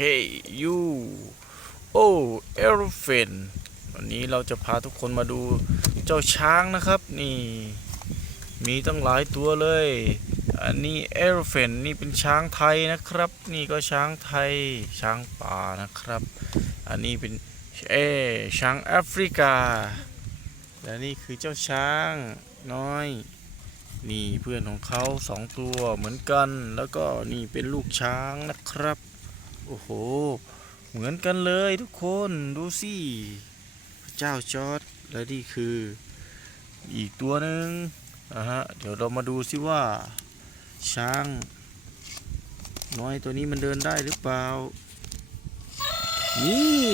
เฮ้ยยูโอ้เอลเฟนวันนี้เราจะพาทุกคนมาดูเจ้าช้างนะครับนี่ มีตั้งหลายตัวเลย อันนี้เอลเฟนนี่เป็นช้างไทยนะครับ นี่ก็ช้างไทยช้างป่านะครับ อันนี้เป็นเอช้างแอฟริกา และนี่คือเจ้าช้างน้อยนี่เพื่อนของเขาสองตัวเหมือนกัน แล้วก็นี่เป็นลูกช้างนะครับ โอ้โห เหมือนกันเลยทุกคนดูสิพระเจ้าจอร์ดและนี่คืออีกตัวหนึ่งนะฮะเดี๋ยวเรามาดูสิว่า ช้าง น้อยตัวนี้มันเดินได้หรือเปล่า นี่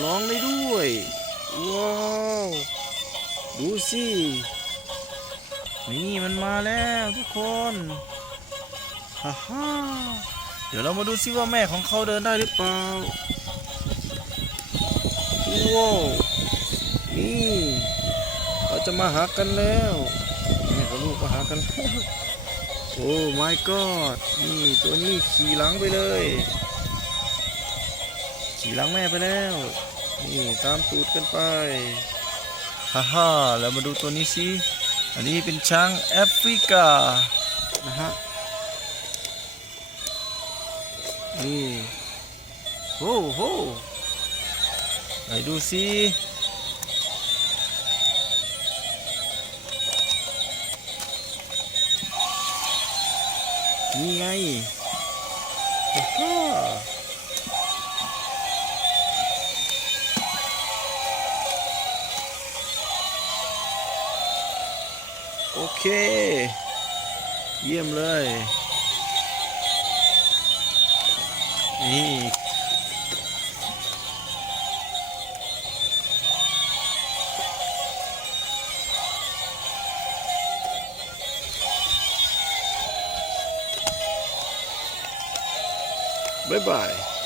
ร้องได้ด้วย ว้าวดูสินี่มันมาแล้วทุกคนฮ่าฮ่า เดี๋ยวเรามาดูซิว่าแม่ของเขาเดินได้หรือเปล่าว้าวนี่เราจะมาหากันแล้วแม่กับลูกมาหากันแล้วโอ้ my god นี่ตัวนี้ขี่หลังไปเลย ขี่หลังแม่ไปแล้ว นี่ตามตูดกันไปฮ่าฮ่าแล้วมาดูตัวนี้สิ อันนี้เป็นช้างแอฟริกานะฮะ นี่โอ้โหไหนดูสินี่ไงฮ่าฮ่าโอเค เยี่ยมเลย นี่บ๊ายบาย